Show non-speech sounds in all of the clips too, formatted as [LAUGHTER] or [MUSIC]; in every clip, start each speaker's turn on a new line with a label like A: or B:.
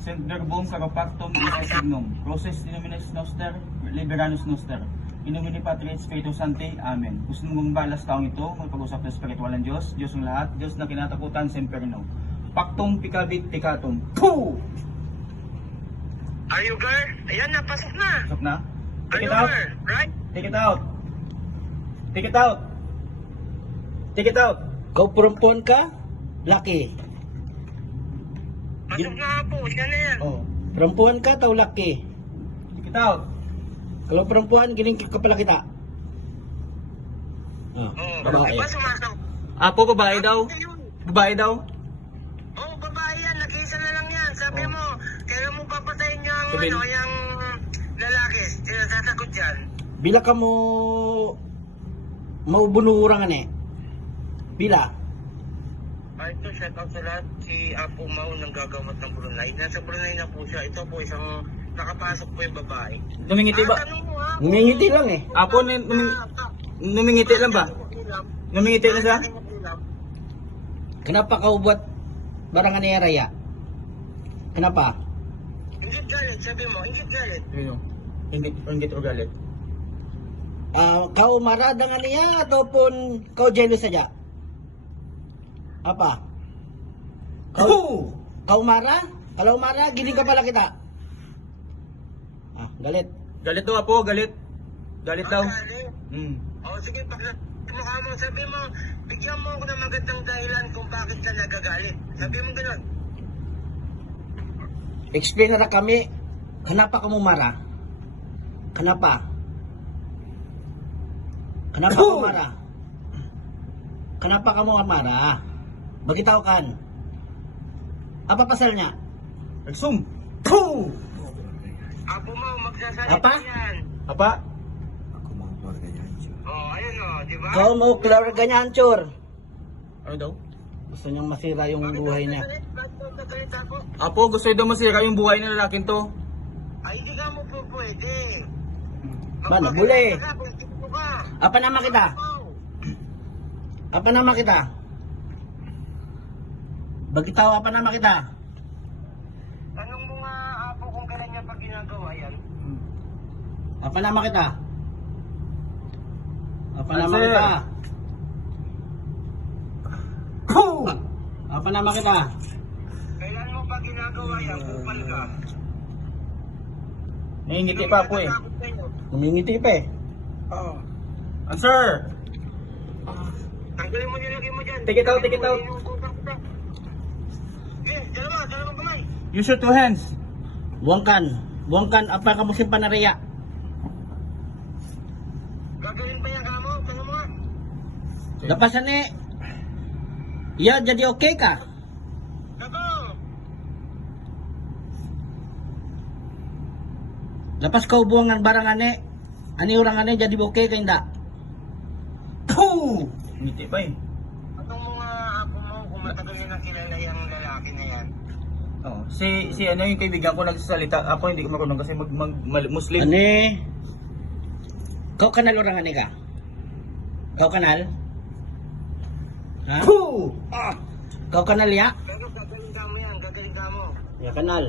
A: Sed verbum caropactum signum. Process denominis noster, liberanus noster. In nomine Patri et Spiritus Sancti. Amen. Gusto mong balas taong ito, magpag-usap ng spiritual ng Diyos, Diyos ng lahat, Diyos na kinatakutan sa imperno. Pactum picabit picatum. Puh!
B: Are you girl? Ayan na, pasok na.
A: Stop na?
B: Are
A: Take
B: you
A: it out.
B: girl? Right?
A: Take it out. Take it out. Take it out.
C: Kau perempuan ka? Laki.
B: Pasok na po, siya na yan.
A: Oh.
C: Perempuan ka atau laki?
A: Take it out.
C: Kalau perempuan, giling ke kepala kita. Ah,
B: Oh,
C: babae.
B: diba sumasok?
A: Apo, babae daw.
B: Ayun.
A: Babae daw.
B: Oh, babae yan, nag-iisa na lang yan. Sabi
A: Oh.
B: mo, kailan mo papatayin yung,
A: Sabihin-
B: ano, yung lalaki. Sino sasagot yan?
C: Bila kamu mau bunuh orang ane? Bila?
B: Ah, ito, shout out sa lahat. Si Apo Mau nang gagamot ng Brunei. Nasa Brunei na po siya. Ito po, isang nakapasok po yung babae.
A: Numingiti ba?
B: Ah, tanong mo ha?
C: Ngingiti lang eh.
A: Apo, numing,
B: Ah,
A: numingiti lang ba? Numingiti lang siya?
C: Kenapa kau buat barang ane raya? Kenapa?
B: Ingit galit, sabi mo, ingit galit.
A: Ano? Hindi, hindi o galit.
C: Ah, kau marah dengan dia ataupun kau jealous saja? Apa? Kau kau marah? Kalau marah, giling kepala kita. Ah, galit.
A: Galit daw, Apo, galit. Galit daw.
B: Ah.
A: Hmm.
B: O sige, pag mukha mo, sabi mo, bigyan mo ako ng magandang dahilan kung bakit ka nagagalit. Sabi mo ganun.
C: Explain na kami, kenapa kamu marah? Kenapa? Kenapa kamu marah? Kenapa kamu marah? Bagitaw kan. Apa pasalnya?
A: Nagsum. Puh!
B: Apo mo, magsasalita
C: Apa?
B: yan.
A: Apa?
B: O, ayun o, di ba?
C: Kau mau keluarganya hancur.
A: Ano daw?
C: Gusto niyang masira yung buhay niya.
B: Bakit ako?
A: Apo, gusto daw masira yung buhay ng lalaking to.
B: Ay, hindi ka mo po pwede.
C: Mana,
B: Magpakilala
C: boleh.
B: ka, kung gusto ka.
C: Apa nama kita? Apa nama kita? Bagitaw apa nama kita?
B: Tanong mo nga, Apo, kung kailan niya pa ginagawa yan.
C: Apa nama kita? Apa nama
A: Answer.
C: kita? [COUGHS] Apa nama kita?
B: Kailan mo pa ginagawa yan, kupal ka.
A: Nangingiti pa, Apo eh.
C: Ngumingiti pa eh.
B: Oo.
A: Answer!
B: Tanggalin mo nilagay mo dyan.
A: Take it out, take it out. Use your two hands.
C: Buangkan. Buangkan apa yang kamu simpan na riya.
B: Gagawin pa yan kamo, tanong mo nga.
C: Lepasan ni. Ya jadi oke kah?
B: Gago!
C: Lepas kau buangan barang ane, ani orang ane jadi oke kah tidak?
A: Puh! Ngiti pa eh.
B: Atong mga apo mo, kung matagal kilala yung lalaki na.
A: Oh, si si ano yung kaibigan ko nagsasalita. Ako hindi ko marunong kasi mag, mag mal- Muslim.
C: Ane, kau kenal orang ane kah? Kau kenal? Ha?
A: Puh!
C: Ah, Kau kenal ya?
B: Pero gagaling ka mo yan, gagaling ka mo.
C: Ya kenal.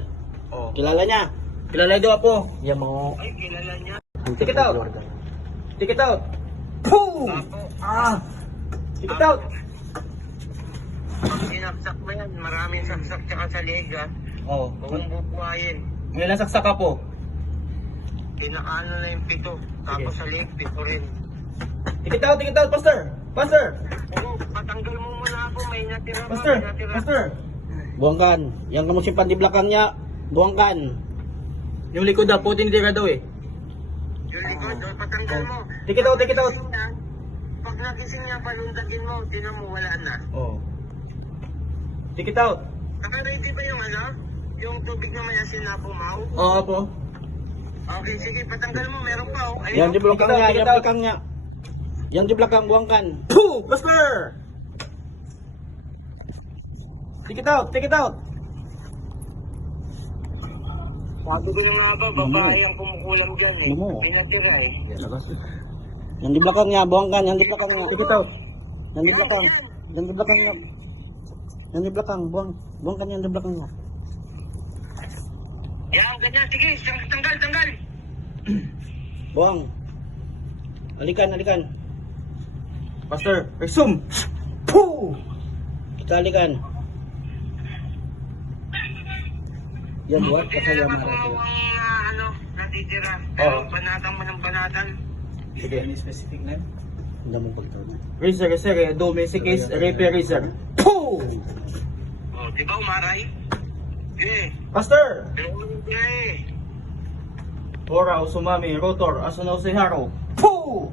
A: Oh.
C: Kilalanya?
A: Kilala daw Apo.
C: Ya mau
B: Ay, kilala niya.
A: Take it out. Take it out.
B: Apo,
A: Ah! Take it out.
B: Sinaksak mo yan, maraming saksak tsaka sa leg ha.
A: Oh.
B: Huwag mong bubuhayin.
A: Ngayon saksak Apo.
B: Pinakaano na yung pito. Tapos sa leg, pito rin.
A: Take it out, take it out, Pastor. Pastor.
B: Oo, patanggal mo muna ako, may natira pa,
A: Pastor.
B: may natira.
A: Pastor.
C: Buangkan. Yang kamu simpan di belakangnya, buangkan.
A: Yung likod Apo, tinitira daw eh.
B: Yung likod, oh, patanggal mo.
A: Take it out, take it out.
B: Pag nagising niya, palundagin mo, tinan mo, wala na.
A: Oh. Take it out.
B: Naka-ready ba yung ano? Yung tubig na may asin na pumaw?
A: Oo, Apo.
B: Okay, sige, patanggal mo, meron pa oh. Ayun,
C: Yang di belakangnya,
A: Take it out,
C: yang
A: take
C: di
A: it out.
C: belakangnya. Yang di belakang buangkan.
A: Puh! Pastor! Take it out, take it out.
B: Sabi ko na nga ba, babae ang kumukulam dyan eh.
C: Ano?
B: Pinatira eh.
C: Yang di belakangnya, buangkan. Yang di belakangnya.
A: Take it out.
C: Yang di belakang. Yang di belakangnya. Yang di belakang, buang. Buangkan yang di belakangnya.
B: Yan, ganyan. Sige, tang- tanggal, tanggal. [CLEARS THROAT]
C: Buwang. Halikan, halikan.
A: Pastor, resume! Poo!
C: Kita halikan. Yan, buwat.
B: Hindi
C: Kasal
B: na
C: yung
B: naman
C: mara.
B: kung na ano, natitira. Pero
A: Oo.
B: banatang mo ng banatan.
A: Sige, any specific name?
C: Ang damang pagtawag.
A: Razor, Razor, Domesticate, Repair, Razor. Poo!
B: Oh, di ba umaray? Eh,
A: Pastor!
B: hindi na eh.
A: Ora, Usumami, Rotor, Asuno, Seharo. Poo!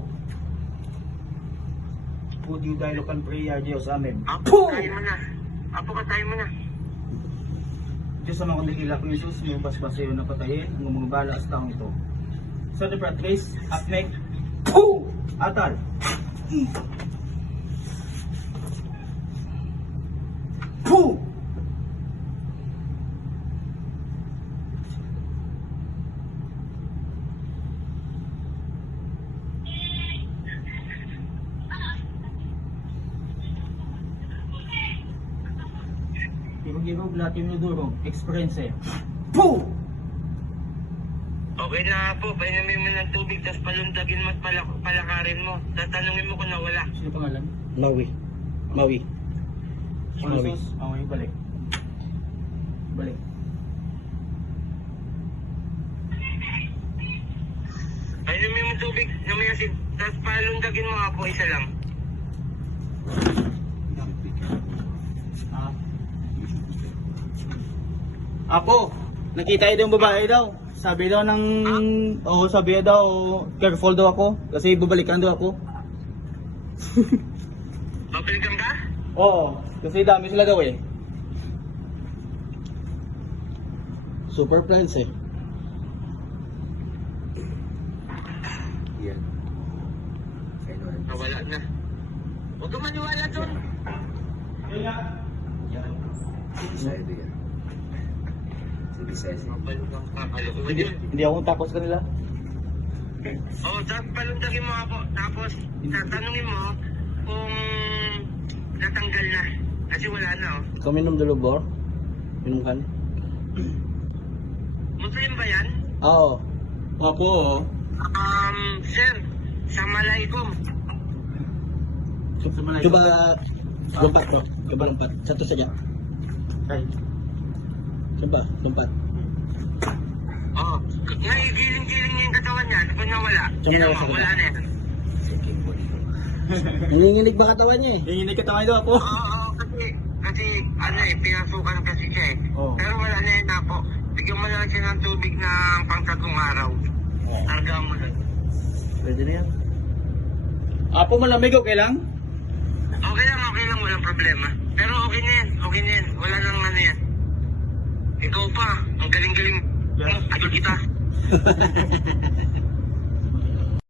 A: Would you dialogue and prayer, Diyos, Amen.
B: Apo, tayo mo na. Apo ka tayo mo na.
A: Diyos sa mga kundikila kong Isus, may basbas sa iyo na patayin, ang mga bala sa taong ito. Sa the Trace, Akmek, Poo! Atal! Poo! Irog-irog, latim ni Durog, experience eh. Poo!
B: Okay na po, painumin mo ng tubig, tapos palundagin mo at palak palakarin mo. Tatanungin mo kung nawala.
A: Sino pangalan?
C: Maui. Maui.
A: Ano
C: Maui.
A: sus? Okay, balik. Balik.
B: Painumin mo tubig na may asin, tapos palundagin mo nga po, isa lang.
A: Ah. Apo, nakita yung babae daw. Sabi daw ng, oo sabi daw, careful daw ako. Kasi babalikan daw ako. [LAUGHS]
B: Babalikan ka?
A: Oo, kasi dami sila daw eh.
C: Super plans eh.
D: Yan.
B: Nawala na. Huwag ka maniwala doon.
D: Yan. Yan. Side.
B: Mabalikan ka, kalooban
A: Hindi, hindi ako takos kanila.
B: Oo, oh, tapos palundagin mo po. Tapos, tatanungin mo kung natanggal na. Kasi wala na, oh.
C: Ikaw minom dulubor? Minom kan?
B: Muslim ba yan?
C: Oo.
A: Apo, oo.
B: Um, sir, sa Malaykom.
A: Sa Malaysia.
C: Coba lompat bro. Coba lompat. Satu saja.
A: Ay,
C: Coba lompat.
B: Oo. Oh, naigiling-giling niya yung katawan niya. Kung nawala,
C: Saan
B: yan naman, wala na yan. [LAUGHS]
C: Nanginginig ba katawan niya eh?
A: hindi ka tangay daw ako.
B: Oo, oo, kasi, kasi, ano eh, pinasukan kasi siya eh.
A: Oo.
B: Pero wala na yan na po. Bigyan mo na lang siya ng tubig ng pangtatong araw. Targa mo na.
C: Pwede na yan.
A: Apo, malamig okay lang?
B: Okay lang, okay lang, walang problema. Pero okay na yan, okay na yan. Wala nang ano yan. Ikaw pa, ang galing-galing. Agad kita. [LAUGHS]